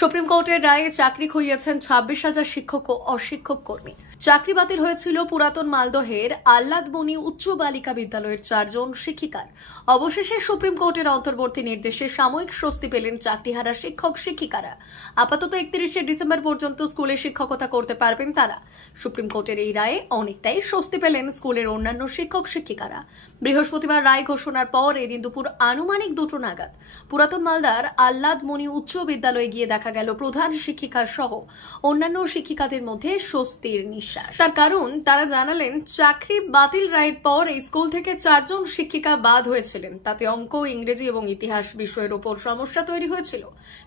Supreme কোর্টের রায়ে চাকরি খুইয়েছেন 26,000 শিক্ষক ও অশিক্ষক কর্মী। চাকরি বাতিল হয়েছিল পুরাতন মালদহের আহ্লাদবনি উচ্চ বালিকা বিদ্যালয়ের 4 জন শিক্ষিকার। অবশেষে সুপ্রিম কোর্টের অন্তর্বর্তী নির্দেশে সাময়িক স্বস্তি পেলেন চাকরিহারা শিক্ষক শিক্ষিকারা। আপাতত 31শে ডিসেম্বর পর্যন্ত স্কুলে শিক্ষকতা করতে পারবেন তারা। সুপ্রিম কোর্টের এই রায়ে অনেকটাই স্বস্তি পেলেন স্কুলের অন্যান্য শিক্ষক শিক্ষিকারা। বৃহস্পতিবার রায় ঘোষণার পর এদিন দুপুর আনুমানিক 2টো নাগাদ পুরাতন মালদার আহ্লাদবনি উচ্চ বিদ্যালয়ে গিয়ে দেখা গেল প্রধান শিক্ষিকা সহ অন্যান্য শিক্ষিকাদের মধ্যে স্বস্তির নিঃশ্বাস। তার কারণ তারা জানালেন, চাকরি বাতিল রায়ের পর এই স্কুল থেকে 4 জন শিক্ষিকা বাদ হয়েছিলেন। তাতে অঙ্ক, ইংরেজি এবং ইতিহাস বিষয়ের উপর সমস্যা তৈরি হয়েছিল।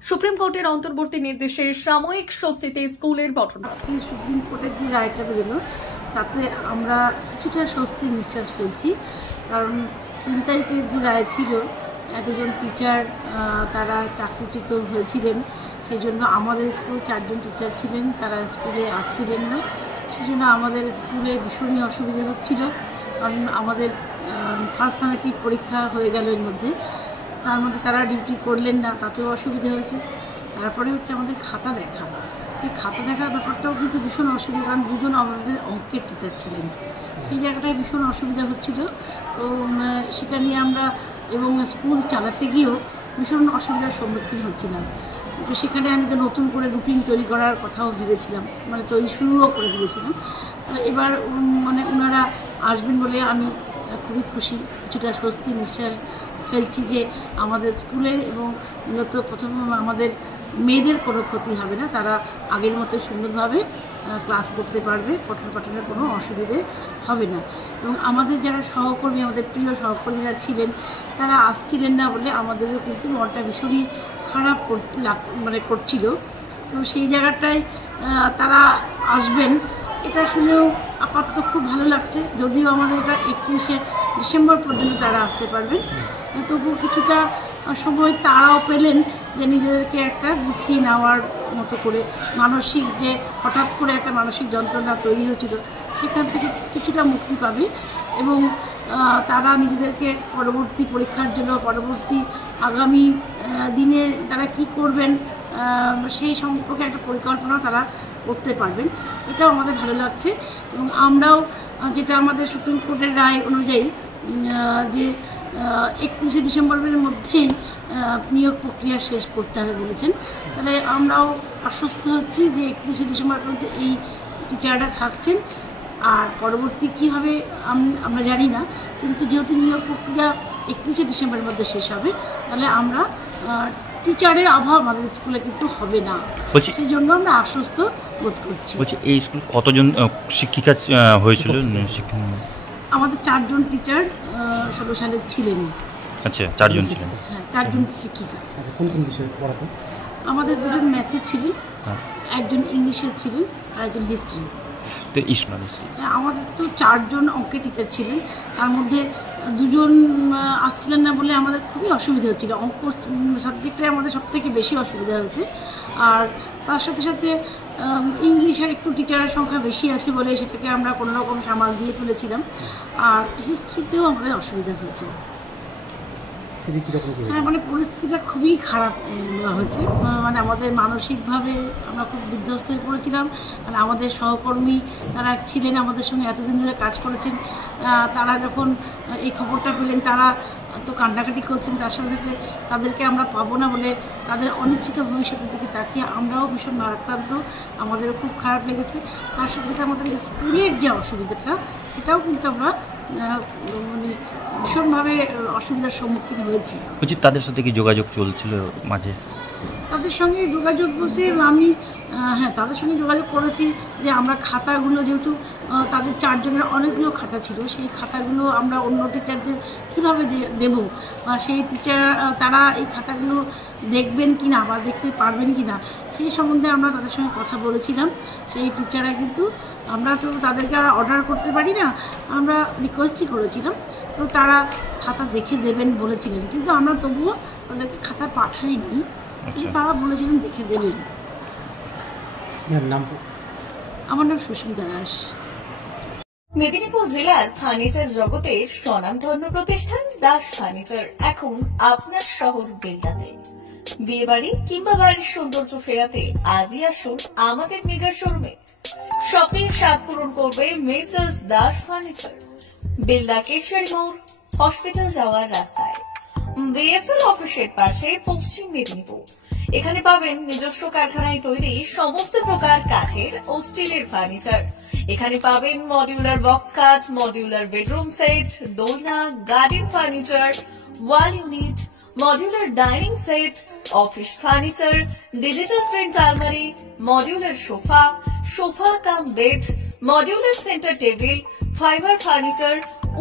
সুপ্রিম কোর্টের অন্তর্বর্তী নির্দেশে সাময়িক স্বস্তিতে স্কুলের পঠন। সুপ্রিম কোর্টের যে রায়টা বেরোলো তাতে আমরা কিছুটা স্বস্তির নিঃশ্বাস ফেলছি। কারণ 3 তারিখের যে রায় ছিল, এতজন টিচার তারা চাকরিচ্যুত হয়েছিলেন। সেই জন্য আমাদের স্কুলে 4 জন টিচার ছিলেন, তারা স্কুলে আসছিলেন না। সেই জন্য আমাদের স্কুলে ভীষণই অসুবিধা হচ্ছিল। কারণ আমাদের ফার্স্ট সামেটিভ পরীক্ষা হয়ে গেল, এর মধ্যে তার মধ্যে তারা ডিউটি করলেন না, তাতেও অসুবিধা হয়েছে। তারপরে হচ্ছে আমাদের খাতা দেখা, এই খাতা দেখার ব্যাপারটাও কিন্তু ভীষণ অসুবিধা। কারণ 2 জন আমাদের অঙ্কের টিচার ছিলেন, সেই জায়গাটায় ভীষণ অসুবিধা হচ্ছিল। তো সেটা নিয়ে আমরা এবং স্কুল চালাতে গিয়েও ভীষণ অসুবিধার সম্মুখীন হচ্ছিলাম। তো সেখানে আমি তো নতুন করে রুটিন তৈরি করার কথাও ভেবেছিলাম, মানে তৈরি শুরুও করে দিয়েছিলাম। এবার ওনারা আসবেন বলে আমি খুবই খুশি, কিছুটা স্বস্তি নিঃশ্বাস ফেলছি যে আমাদের স্কুলের এবং মূলত প্রথম আমাদের মেয়েদের কোনো ক্ষতি হবে না, তারা আগের মতো সুন্দরভাবে ক্লাস করতে পারবে, পঠন পাঠনের কোনো অসুবিধে হবে না। এবং আমাদের যারা সহকর্মী, আমাদের প্রিয় সহকর্মীরা ছিলেন, তারা আসছিলেন না বলে আমাদেরও কিন্তু মনটা ভীষণই খারাপ করছিল। তো সেই জায়গাটায় তারা আসবেন এটা শুনেও আপাতত খুব ভালো লাগছে। যদিও আমাদের এটা 31শে ডিসেম্বর পর্যন্ত তারা আসতে পারবেন, তবুও কিছুটা সময় তারাও পেলেন যে নিজেদেরকে একটা গুছিয়ে নেওয়ার মতো করে। মানসিক যে হঠাৎ করে একটা মানসিক যন্ত্রণা তৈরি হয়েছিল, সেখান থেকে কিছুটা মুক্তি পাবে এবং তারা নিজেদেরকে পরবর্তী পরীক্ষার জন্য, পরবর্তী আগামী দিনে তারা কি করবেন সেই সম্পর্কে একটা পরিকল্পনা তারা করতে পারবেন। এটাও আমাদের ভালো লাগছে। এবং আমরাও যেটা আমাদের সুপ্রিম কোর্টের রায় অনুযায়ী যে 31শে ডিসেম্বরের মধ্যেই নিয়োগ প্রক্রিয়া শেষ করতে হবে বলেছেন, তাহলে আমরাও আশ্বস্ত হচ্ছি যে 31শে ডিসেম্বর পর্যন্ত এই টিচাররা থাকছেন। আর পরবর্তী কী হবে আমরা জানি না, কিন্তু যেহেতু নিয়োগ প্রক্রিয়া 31শে ডিসেম্বরের মধ্যে শেষ হবে, তাহলে আমরা টিচারের অভাব আমাদের স্কুলে কিন্তু হবে না, সেই জন্য আমরা আশ্বস্ত বোধ করছি। এই স্কুল কতজন শিক্ষিকা হয়েছিল? আমাদের 4 জন টিচার 16 সালে ছিলেন। আচ্ছা, 4 জন ছিলেন। হ্যাঁ, 4 জন শিক্ষিকা। আচ্ছা, কোন কোন বিষয়ে পড়াতেন? আমাদের 2 জন ম্যাথে ছিলেন, একজন ইংলিশে ছিলেন আর একজন হিস্ট্রি। তো আমাদের তো 4 জন অঙ্কের টিচার ছিলেন, তার মধ্যে 2 জন আসছিলেন না বলে আমাদের খুবই অসুবিধা হচ্ছিল। অঙ্ক সাবজেক্টে আমাদের সবথেকে বেশি অসুবিধা হয়েছে। আর তার সাথে সাথে ইংলিশের একটু টিচারের সংখ্যা বেশি আছে বলে সেটাকে আমরা কোনো রকম সামাল দিয়ে তুলেছিলাম। আর হিস্ট্রিতেও আমাদের অসুবিধা হয়েছে। হ্যাঁ, মানে পরিস্থিতিটা খুবই খারাপ হয়েছে। মানে আমাদের মানসিকভাবে আমরা খুব বিধ্বস্ত হয়ে পড়েছিলাম। মানে আমাদের সহকর্মী তারা ছিলেন, আমাদের সঙ্গে এতদিন ধরে কাজ করেছেন, তারা যখন এই খবরটা পেলেন তারা তো কান্নাকাটি করছেন। তার সাথে সাথে তাদেরকে আমরা পাবো না বলে তাদের অনিশ্চিত ভবিষ্যতের দিকে তাকিয়ে আমরাও ভীষণ ভারাক্রান্ত, আমাদেরও খুব খারাপ লেগেছে। তার সাথে সাথে আমাদের স্কুলের যে অসুবিধাটা, সেটাও কিন্তু আমরা মানে ভীষণভাবে অসুবিধার সম্মুখীন হয়েছি। তাদের সাথে কি যোগাযোগ চলছিল মাঝে? তাদের সঙ্গে যোগাযোগ বলতে আমি তাদের সঙ্গে যোগাযোগ করেছি যে আমরা খাতাগুলো, যেহেতু তাদের 4 জনের অনেকগুলো খাতা ছিল, সেই খাতাগুলো আমরা অন্য টিচারদের কীভাবে দেব, বা সেই টিচার তারা এই খাতাগুলো দেখবেন কি না বা দেখতে পারবেন কি না, সেই সম্বন্ধে আমরা তাদের সঙ্গে কথা বলেছিলাম। সেই টিচাররা কিন্তু, আমরা তো তাদেরকে আর অর্ডার করতে পারি না, আমরা রিকোয়েস্টই করেছিলাম। তো তারা খাতা দেখে দেবেন বলেছিলেন, কিন্তু আমরা তবুও তাদেরকে খাতা পাঠাইনি, কিন্তু তারা বলেছিলেন দেখে দেবেন। আমার নাম সুস্মিতা দাস। মেদিনীপুর জেলার ফার্নিচার জগতের স্বনামধন্য প্রতিষ্ঠান দাস ফার্নিচার এখন আপনার শহর বেলদাতে। বিয়ে বাড়ি কিংবা বাড়ির সৌন্দর্য ফেরাতে আজই আসুন আমাদের মেগা শোরুমে। স্বপ্নের স্বাদ পূরণ করবে মেসার্স দাস ফার্নিচার, বেলদা কেশরী মোড়, হসপিটাল যাওয়ার রাস্তায়, বিএসএল অফিসের পাশে, পশ্চিম মেদিনীপুর। এখানে পাবেন নিজস্ব কারখানায় তৈরি সমস্ত প্রকার কাঠের ও স্টিলের ফার্নিচার। এখানে পাবেন modular box cut, modular bedroom set, দোলনা, garden furniture, wall unit, modular dining set, office furniture, digital print আলমারি, modular sofa, sofa cum bed, modular centre table, fibre furniture,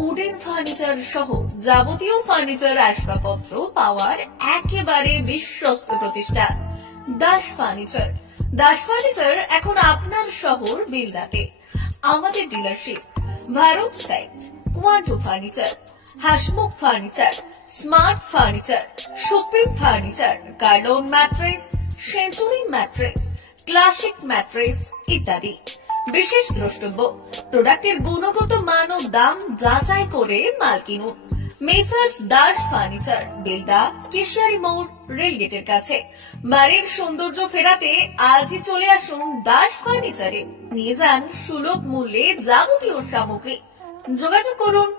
wooden furniture সহ যাবতীয় ফার্নিচার আসবাবপত্র পাওয়ার একেবারে বিশ্বস্ত প্রতিষ্ঠান দাস ফার্নিচার। দাস ফার্নিচার এখন আপনার শহর বেলদাতে। আমাদের dealership Bharat side, Quanto furniture, Hasmukh furniture, smart furniture, supreme furniture, Kurlon mattress, century mattress, classic mattress ইত্যাদি। বিশেষ দ্রষ্টব্য, প্রোডাক্টের গুণগত মান ও দাম যাচাই করে মাল কিনুন। মেসার্স দাস ফার্নিচার, বেলদা কেশরী মোড়, রেলগেটের কাছে। বাড়ির সৌন্দর্য ফেরাতে আজই চলে আসুন দাস ফার্নিচারে, নিয়ে যান সুলভ মূল্যে যাবতীয় সামগ্রী। যোগাযোগ করুন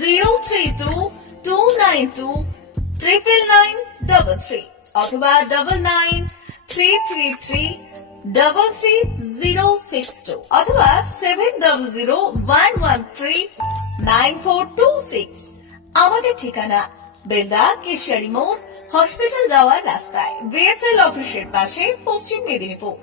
03229299933 অথবা 9933333062 অথবা 7001139426। আমাদের ঠিকানা বেলদা কেশরী মোড়, হসপিটাল যাওয়ার রাস্তায়, বিএসএল অফিসের পাশে, পশ্চিম মেদিনীপুর।